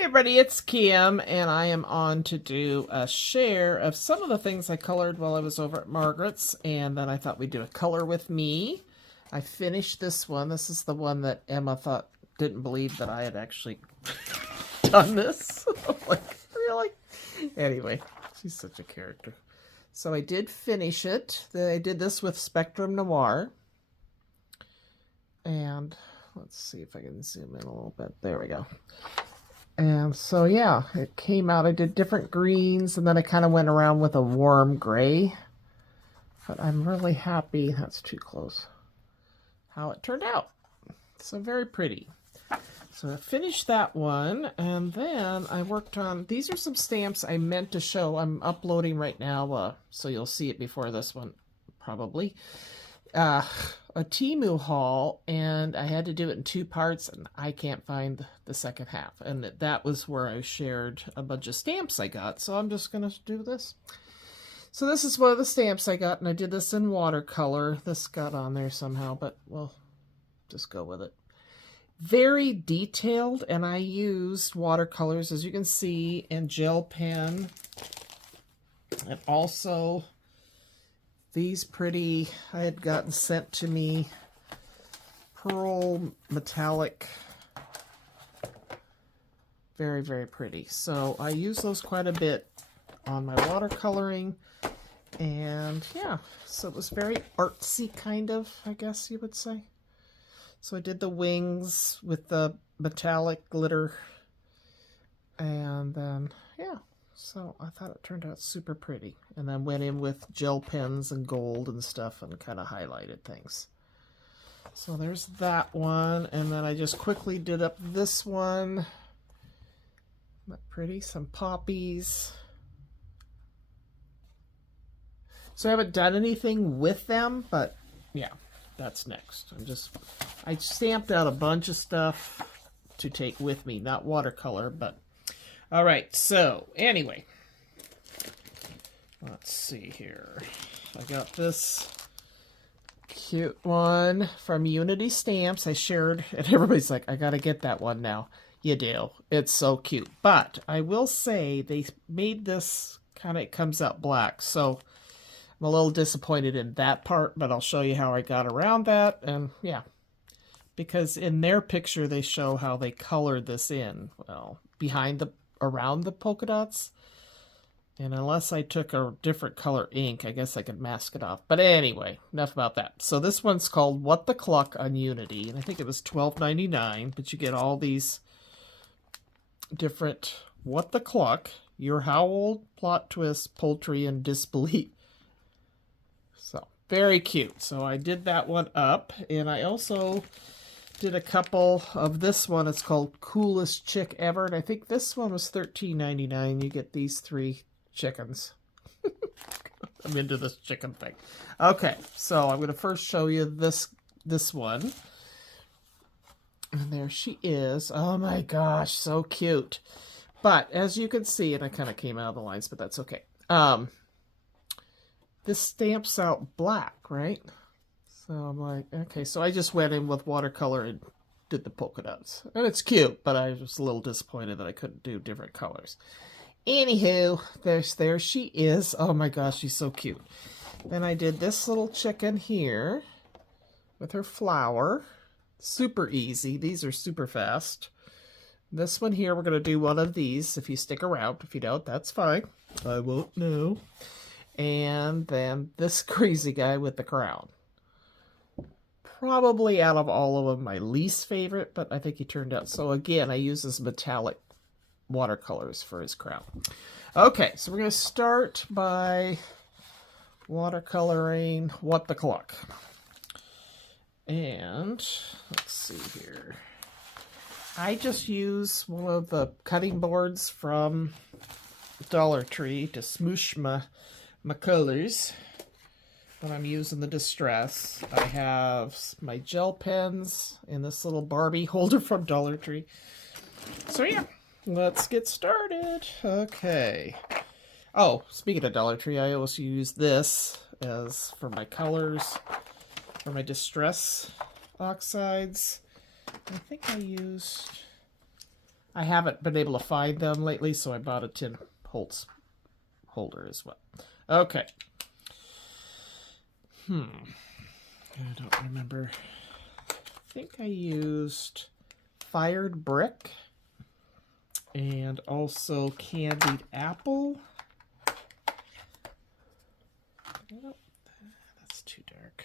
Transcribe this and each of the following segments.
Hey everybody, it's Kim, and I am on to do a share of some of the things I colored while I was over at Margaret's, and then I thought we'd do a color with me. I finished this one. This is the one that Emma didn't believe that I had actually done this. Like, really? Anyway, she's such a character. So I did finish it. I did this with Spectrum Noir. And let's see if I can zoom in a little bit. There we go. And so, yeah, it came out. I did different greens, and then I kind of went around with a warm gray. But I'm really happy. That's too close. How it turned out. So very pretty. So I finished that one, and then I worked on, these are some stamps I meant to show. I'm uploading right now, so you'll see it before this one, probably. A Temu haul, and I had to do it in two parts, and I can't find the second half. And that was where I shared a bunch of stamps I got, so I'm just going to do this. So this is one of the stamps I got, and I did this in watercolor. This got on there somehow, but we'll just go with it. Very detailed, and I used watercolors, as you can see, and gel pen, and also these pretty, I had gotten sent to me, pearl metallic, very, very pretty. So I use those quite a bit on my watercoloring, and yeah, so it was very artsy kind of, I guess you would say. So I did the wings with the metallic glitter, and then, yeah. So I thought it turned out super pretty. And then went in with gel pens and gold and stuff and kind of highlighted things. So there's that one. And then I just quickly did up this one. Isn't that pretty? Some poppies. So I haven't done anything with them, but yeah, that's next. I stamped out a bunch of stuff to take with me. Not watercolor, but all right, so anyway, let's see here. I got this cute one from Unity Stamps. I shared, and everybody's like, I gotta get that one now. You do. It's so cute. But I will say they made this kind of, it comes out black. So I'm a little disappointed in that part, but I'll show you how I got around that. And yeah, because in their picture, they show how they colored this in. Well, around the polka dots, and unless I took a different color ink, I guess I could mask it off. But anyway, enough about that. So this one's called What the Cluck on Unity, and I think it was $12.99, but you get all these different What the Cluck, Your Howl, Plot Twist, Poultry, and Disbelief. So very cute. So I did that one up, and I also did a couple of this one. It's called Coolest Chick Ever, and I think this one was $13.99. You get these 3 chickens. I'm into this chicken thing. Okay, so I'm going to first show you this one. And there she is. Oh my gosh, so cute. But as you can see, and I kind of came out of the lines, but that's okay. This stamps out black, right? So I'm like, okay, so I just went in with watercolor and did the polka dots. And it's cute, but I was a little disappointed that I couldn't do different colors. Anywho, there she is. Oh my gosh, she's so cute. Then I did this little chicken here with her flower. Super easy. These are super fast. This one here, we're going to do one of these if you stick around. If you don't, that's fine. I won't know. And then this crazy guy with the crown. Probably out of all of them, my least favorite, but I think he turned out. So again, I use this metallic watercolors for his crown. Okay, so we're going to start by watercoloring What the Cluck. And let's see here. I just use one of the cutting boards from Dollar Tree to smoosh my colors. When I'm using the Distress, I have my gel pens in this little Barbie holder from Dollar Tree. So yeah, let's get started. Okay. Oh, speaking of Dollar Tree, I also use this as for my colors, for my Distress oxides. I think I used I haven't been able to find them lately, so I bought a tin Holtz holder as well. Okay. I don't remember. I think I used fired brick and also candied apple. Oh, that's too dark.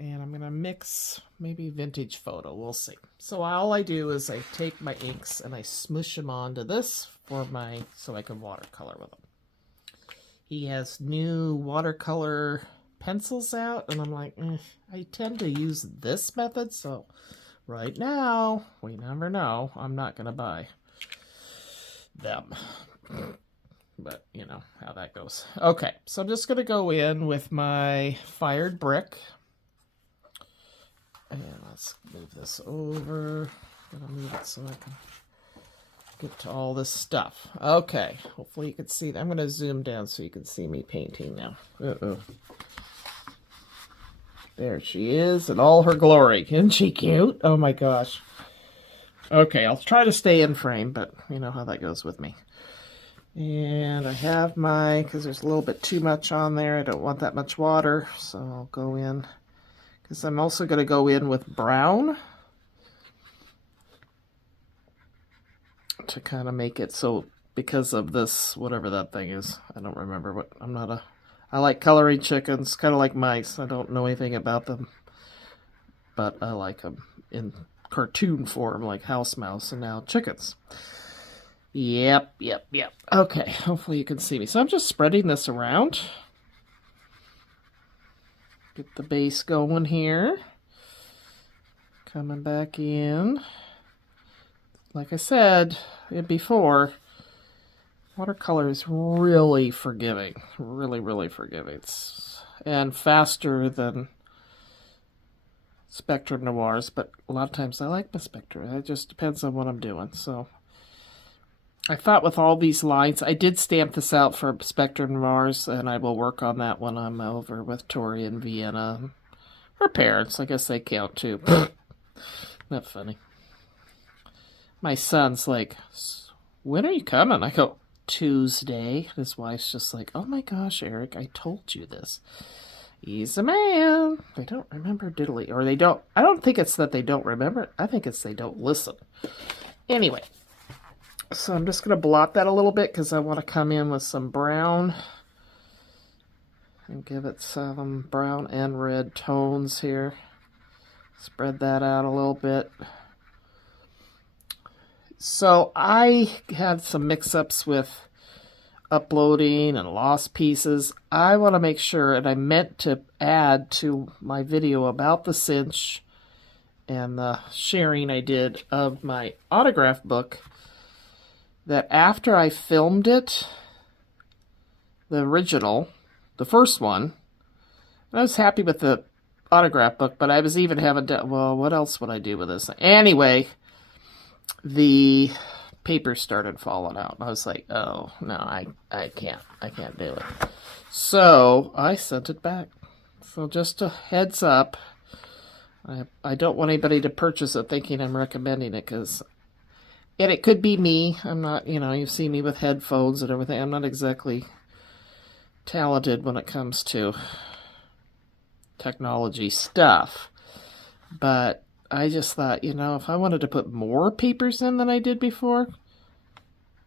And I'm going to mix maybe vintage photo. We'll see. So all I do is I take my inks and I smush them onto this so I can watercolor with them. He has new watercolor pencils out, and I'm like, I tend to use this method, so right now, we never know, I'm not going to buy them. But, you know how that goes. Okay, so I'm just going to go in with my fired brick. And let's move this over. I'm going to move it so I can get to all this stuff. Okay, hopefully you can see that. I'm going to zoom down so you can see me painting now. There she is in all her glory. Isn't she cute? Oh my gosh. Okay, I'll try to stay in frame, but you know how that goes with me. And I have because there's a little bit too much on there. I don't want that much water, so I'll go in. Because I'm also going to go in with brown to kind of make it so, because of this, whatever that thing is, I don't remember what, I like coloring chickens, kind of like mice. I don't know anything about them, but I like them in cartoon form, like house mouse, and now chickens. Yep. Okay, hopefully you can see me. So I'm just spreading this around. Get the base going here. Coming back in. Like I said before, watercolor is really forgiving. Really forgiving. And faster than Spectrum Noirs, but a lot of times I like my Spectrum. It just depends on what I'm doing. So I thought with all these lines, I did stamp this out for Spectrum Noirs, and I will work on that when I'm over with Tori in Vienna. Her parents, I guess they count too. Not funny. My son's like, when are you coming? I go, Tuesday. His wife's just like, oh my gosh, Eric, I told you this. He's a man. They don't remember diddly. Or they don't. I don't think it's that they don't remember. I think it's they don't listen. Anyway. So I'm just going to blot that a little bit because I want to come in with some brown. And give it some brown and red tones here. Spread that out a little bit. So I had some mix-ups with uploading and lost pieces. I want to make sure, and I meant to add to my video about the cinch and the sharing I did of my autograph book, that after I filmed it, the original, the first one, I was happy with the autograph book, but I was even having to, well, what else would I do with this? Anyway, the paper started falling out. I was like, oh, no, I can't do it. So I sent it back. So just a heads up, I don't want anybody to purchase it thinking I'm recommending it, because it could be me. I'm not, you see me with headphones and everything. I'm not exactly talented when it comes to technology stuff. But I just thought, if I wanted to put more papers in than I did before,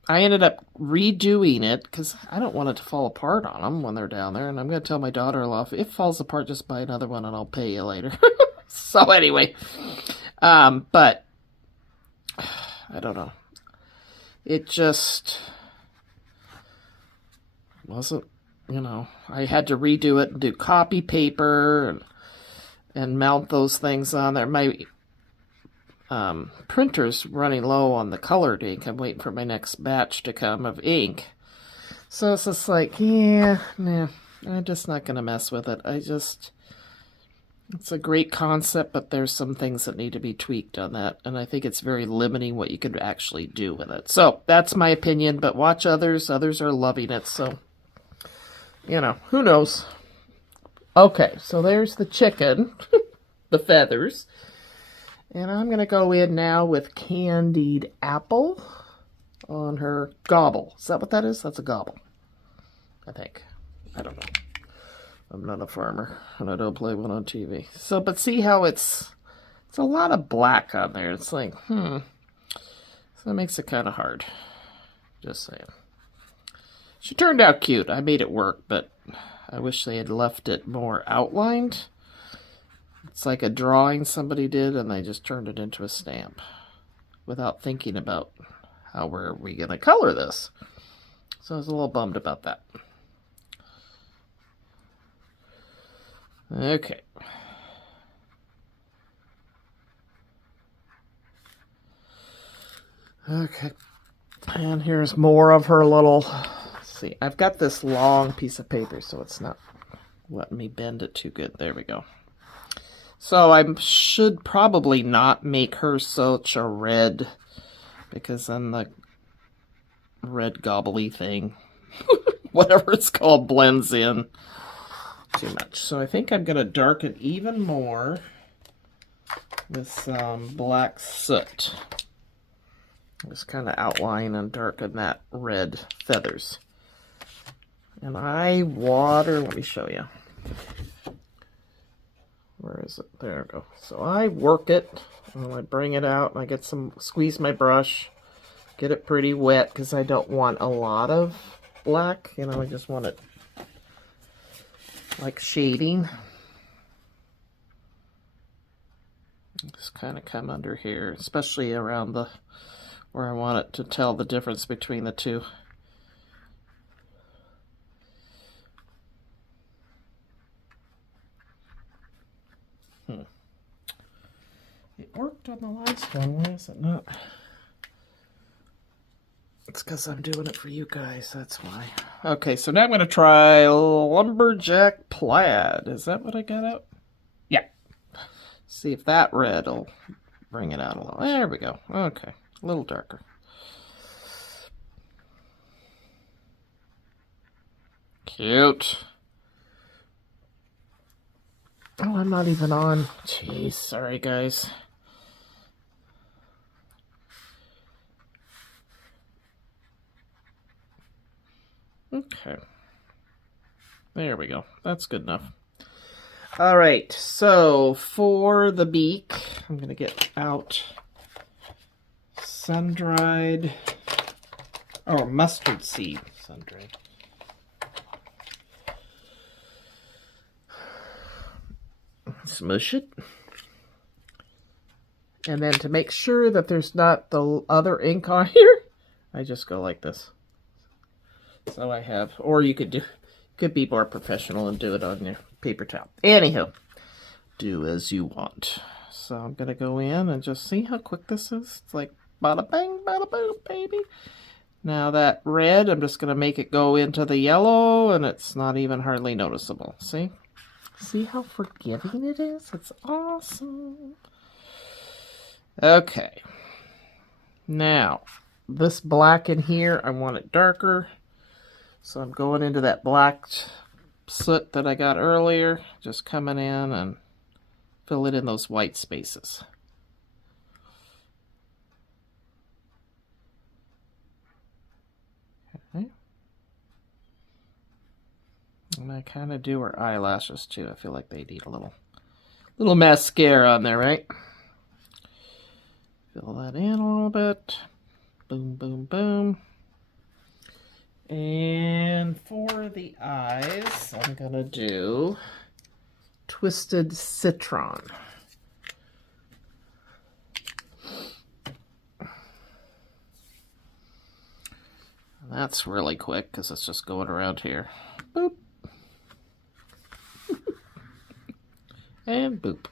I ended up redoing it because I don't want it to fall apart on them when they're down there. And I'm going to tell my daughter-in-law, if it falls apart, just buy another one and I'll pay you later. So anyway, but I don't know. It just wasn't, I had to redo it and do copy paper and mount those things on there. My printer's running low on the colored ink. I'm waiting for my next batch to come of ink. So it's just like, nah, I'm just not going to mess with it. It's a great concept, but there's some things that need to be tweaked on that. And I think it's very limiting what you could actually do with it. So that's my opinion, but watch others. Others are loving it. So, who knows? Okay, so there's the chicken, the feathers. And I'm going to go in now with candied apple on her gobble. Is that what that is? That's a gobble, I think. I don't know. I'm not a farmer, and I don't play one on TV. So, but see how it's a lot of black on there. It's like, So that makes it kind of hard. Just saying. She turned out cute. I made it work, but I wish they had left it more outlined. It's like a drawing somebody did, and they just turned it into a stamp without thinking about how were we going to color this. So I was a little bummed about that. Okay. Okay. And here's more of her little... Let's see, I've got this long piece of paper, so it's not letting me bend it too good. There we go. So I should probably not make her such a red, because then the red gobbly thing, whatever it's called, blends in too much. So I think I'm going to darken even more with some black soot. Just kind of outline and darken that red feathers. And I water, let me show you. Where is it? There we go. So I work it, and I bring it out, and I get some, squeeze my brush, get it pretty wet, because I don't want a lot of black. You know, I just want it like shading. Just kind of come under here, especially around the, where I want it to tell the difference between the two. It worked on the last one, why is it not? It's because I'm doing it for you guys, that's why. Okay, so now I'm going to try Lumberjack Plaid. Is that what I got out? Yeah. See if that red will bring it out a little. There we go. Okay, a little darker. Cute. Oh, I'm not even on. Jeez, sorry guys. Okay. There we go. That's good enough. All right, so for the beak, I'm going to get out sun-dried, or mustard seed, sun-dried. Smush it. And then to make sure that there's not the other ink on here, I just go like this. So I have, or you could be more professional and do it on your paper towel. Anywho, do as you want. So I'm going to go in and just see how quick this is. It's like bada bang, bada boom, baby. Now that red, I'm just going to make it go into the yellow, and it's not even hardly noticeable. See? See how forgiving it is? It's awesome. Okay. Now, this black in here, I want it darker. So I'm going into that black soot that I got earlier, just coming in and fill it in those white spaces. Okay. And I kind of do her eyelashes too. I feel like they need a little mascara on there, right? Fill that in a little bit. Boom, boom, boom. And for the eyes, I'm going to do Twisted Citron. That's really quick because it's just going around here. Boop. And boop.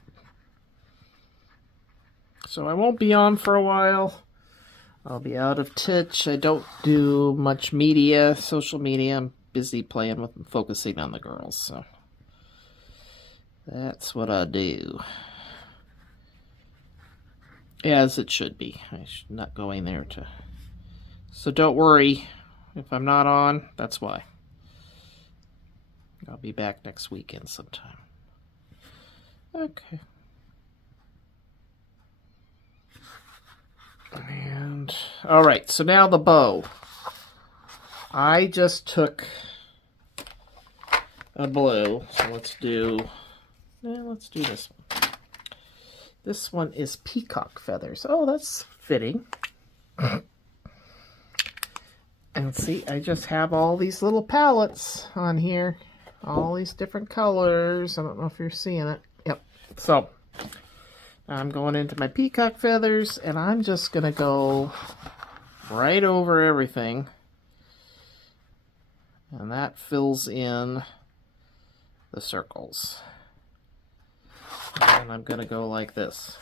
So I won't be on for a while. I'll be out of touch. I don't do much media, social media. I'm busy playing with and focusing on the girls, so that's what I do. As it should be. I'm not going there to... So don't worry. If I'm not on, that's why. I'll be back next weekend sometime. Okay. All right, so now the bow. I just took a blue, so let's do this one. This one is peacock feathers. Oh, that's fitting. And see, I just have all these little palettes on here. All these different colors. I don't know if you're seeing it. Yep. So, I'm going into my peacock feathers, and I'm just going to go right over everything. And that fills in the circles. And I'm going to go like this,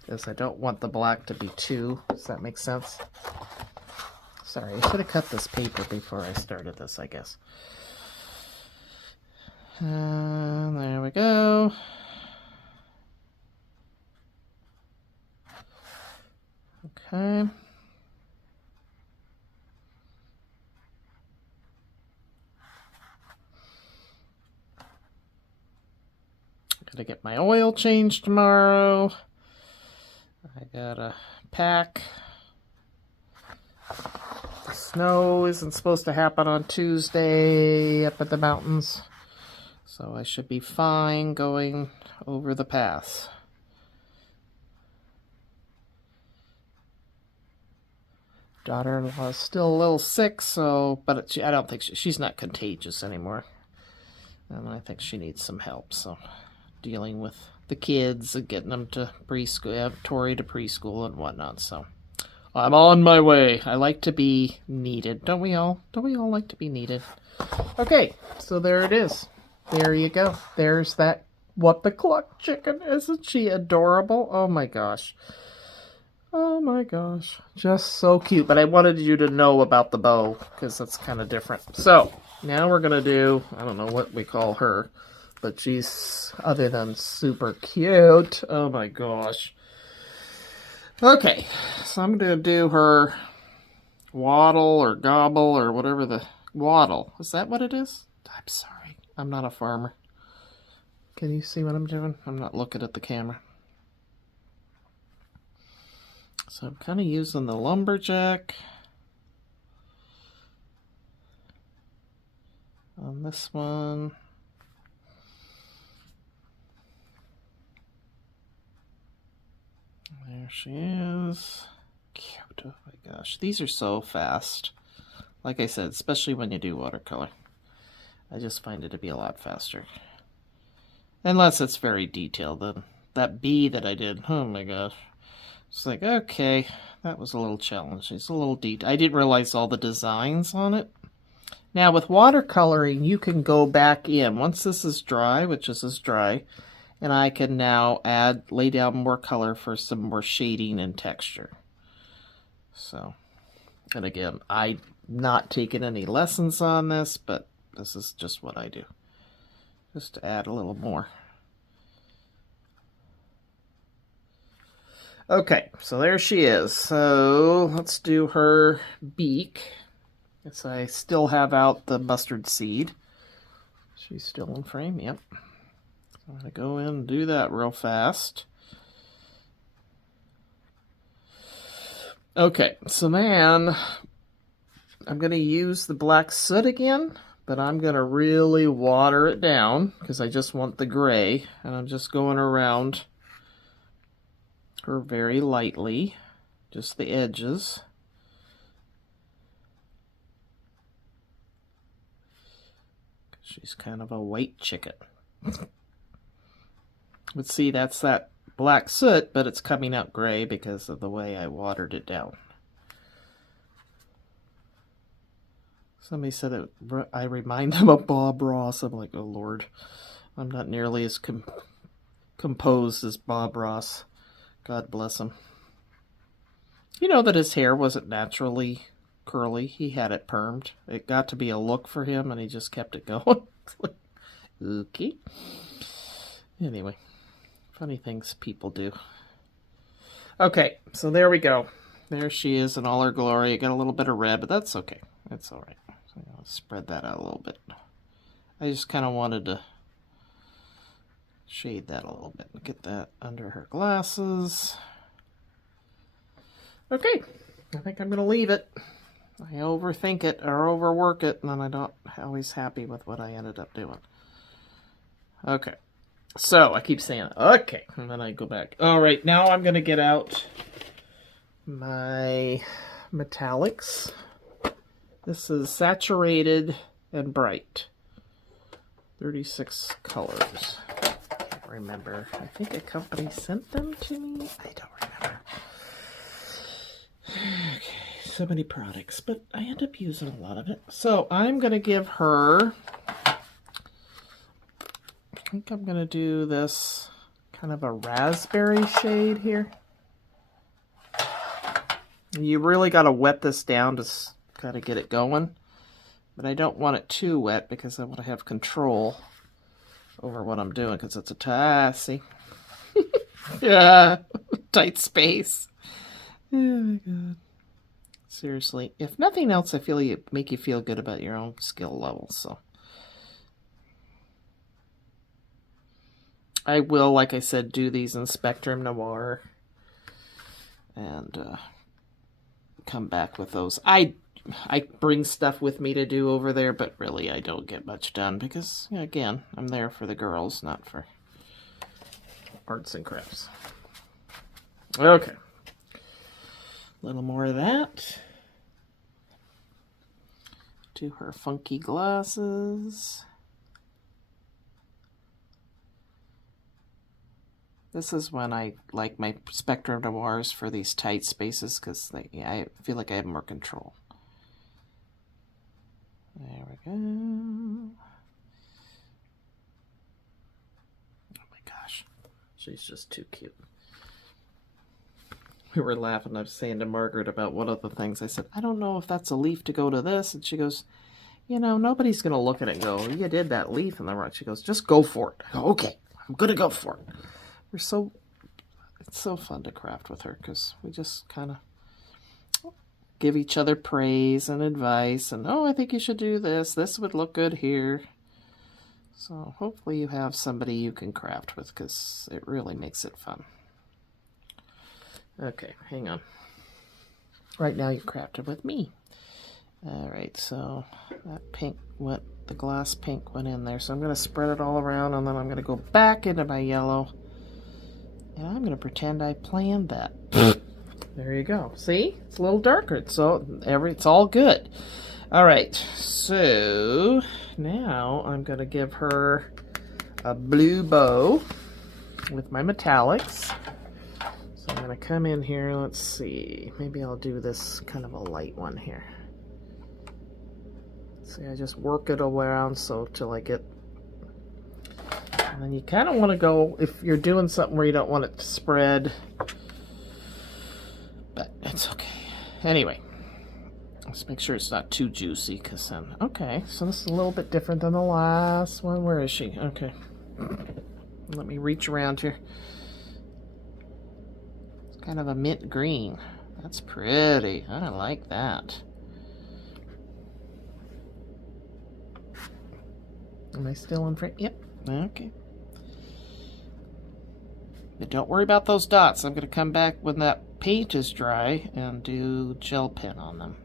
because I don't want the black to be too. Does that make sense? Sorry, I should have cut this paper before I started this, I guess. And there we go. Okay. Gotta get my oil changed tomorrow. I gotta pack. The snow isn't supposed to happen on Tuesday up at the mountains, so I should be fine going over the pass. Daughter-in-law is still a little sick, so I don't think she's not contagious anymore, and I think she needs some help. So dealing with the kids and getting them to preschool, Tori to preschool and whatnot. So I'm on my way. I like to be needed, don't we all? Don't we all like to be needed? Okay, so there it is. There you go. There's that What the Cluck chicken. Isn't she adorable? Oh my gosh. Oh my gosh. Just so cute. But I wanted you to know about the bow, because that's kind of different. So, now we're going to do, I don't know what we call her, but she's other than super cute. Oh my gosh. Okay, so I'm going to do her waddle or gobble or whatever the... Waddle. Is that what it is? I'm sorry. I'm not a farmer. Can you see what I'm doing? I'm not looking at the camera. So I'm kind of using the lumberjack on this one. There she is. Cute. Oh my gosh. These are so fast. Like I said, especially when you do watercolor. I just find it to be a lot faster. Unless it's very detailed. Then that bee that I did, oh my gosh. It's like, okay, that was a little challenge. It's a little detailed. I didn't realize all the designs on it. Now with watercoloring, you can go back in. Once this is dry, which this is dry, and I can now lay down more color for some more shading and texture. So, and again, I'm not taking any lessons on this, but this is just what I do. Just to add a little more. Okay, so there she is. So let's do her beak. Yes, I still have out the mustard seed. She's still in frame, yep. I'm gonna go in and do that real fast. Okay, so then I'm gonna use the black soot again, but I'm gonna really water it down because I just want the gray, and I'm just going around her very lightly, just the edges. She's kind of a white chicken. But see, that's that black soot, but it's coming out gray because of the way I watered it down. Somebody said that I remind them of Bob Ross. I'm like, oh Lord, I'm not nearly as composed as Bob Ross. God bless him. You know that his hair wasn't naturally curly. He had it permed. It got to be a look for him, and he just kept it going. Okay. Anyway, funny things people do. Okay, so there we go. There she is in all her glory. I got a little bit of red, but that's okay. That's all right. So I'll spread that out a little bit. I just kind of wanted to shade that a little bit. Get that under her glasses. Okay, I think I'm going to leave it. I overthink it or overwork it, and then I'm not always happy with what I ended up doing. Okay. So, I keep saying, okay, and then I go back. All right, now I'm going to get out my metallics. This is saturated and bright. 36 colors. I can't remember. I think a company sent them to me. I don't remember. Okay, so many products, but I end up using a lot of it. So I'm going to give her, I think I'm going to do this kind of a raspberry shade here. You really got to wet this down to kind of get it going. But I don't want it too wet because I want to have control over what I'm doing because it's a see? Yeah, tight space. Oh my god. Seriously, if nothing else, I feel you make you feel good about your own skill level. So I will, like I said, do these in Spectrum Noir and come back with those. I bring stuff with me to do over there, but really I don't get much done because, again, I'm there for the girls, not for arts and crafts. Okay. A little more of that. Do her funky glasses. This is when I like my Spectrum Noirs for these tight spaces because I feel like I have more control. There we go. Oh my gosh. She's just too cute. We were laughing. I was saying to Margaret about one of the things. I said, I don't know if that's a leaf to go to this. And she goes, you know, nobody's going to look at it and go, you did that leaf in the right. She goes, just go for it. I go, okay, I'm going to go for it. It's so fun to craft with her because we just kind of give each other praise and advice and, oh, I think you should do this. This would look good here. So hopefully you have somebody you can craft with because it really makes it fun. Okay, hang on. Right now you crafted with me. All right, so that pink went, the glass pink went in there. So I'm going to spread it all around and then I'm going to go back into my yellow. And I'm going to pretend I planned that. There you go. See? It's a little darker. So it's all good. All right. So now I'm going to give her a blue bow with my metallics. So I'm going to come in here. Let's see. Maybe I'll do this kind of a light one here. See, I just work it around so till I get. And then you kind of want to go, if you're doing something where you don't want it to spread, but it's okay. Anyway, let's make sure it's not too juicy, because then, okay, so this is a little bit different than the last one. Where is she? Okay. Let me reach around here. It's kind of a mint green. That's pretty. I like that. Am I still in frame? Yep. Okay. But don't worry about those dots. I'm going to come back when that paint is dry and do gel pen on them.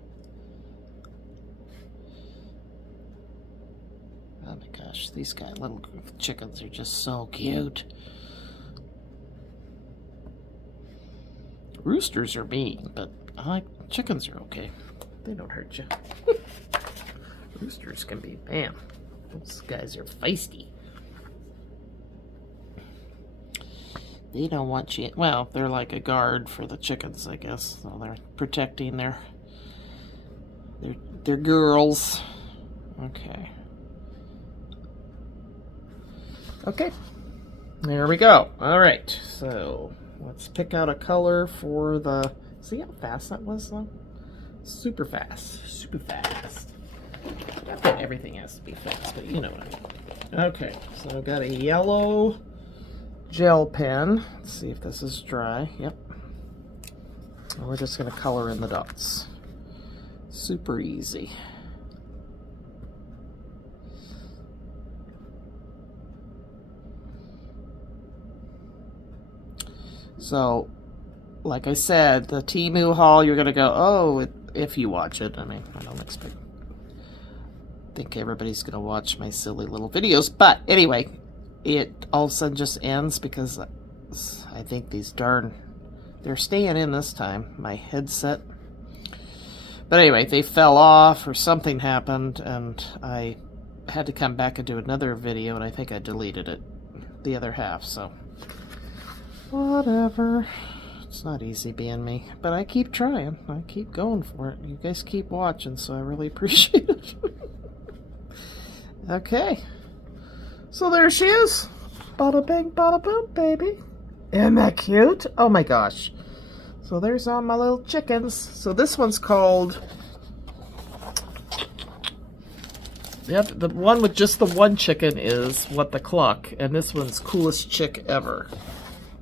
Oh my gosh, these little chickens are just so cute. Roosters are mean, but chickens are okay. They don't hurt you. Roosters can be, man, those guys are feisty. They don't want you. Well, they're like a guard for the chickens, I guess. So they're protecting their girls. Okay. Okay. There we go. All right. So let's pick out a color for the. See how fast that was, though? Super fast. Super fast. Not that everything has to be fast, but you know what I mean. Okay. So I've got a yellow gel pen. Let's see if this is dry. Yep. And we're just going to color in the dots. Super easy. So like I said, the Temu haul, you're going to go, oh, if you watch it. I mean, I don't think everybody's going to watch my silly little videos. But anyway, it all of a sudden just ends because I think they're staying in this time, my headset. But anyway, they fell off or something happened, and I had to come back and do another video, and I think I deleted it, the other half, so whatever. It's not easy being me, but I keep trying. I keep going for it. You guys keep watching, so I really appreciate it. Okay. So there she is. Bada bing, bada boom, baby. Isn't that cute? Oh my gosh. So there's all my little chickens. So this one's called... Yep, the one with just the one chicken is What the Cluck, and this one's Coolest Chick Ever.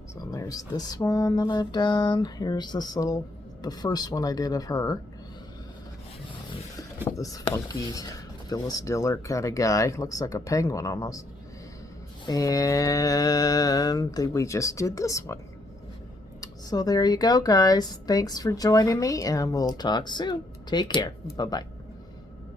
So there's this one that I've done. Here's this little, the first one I did of her. This funky Phyllis Diller kind of guy. Looks like a penguin almost. And we just did this one. So there you go, guys. Thanks for joining me, and we'll talk soon. Take care. Bye-bye.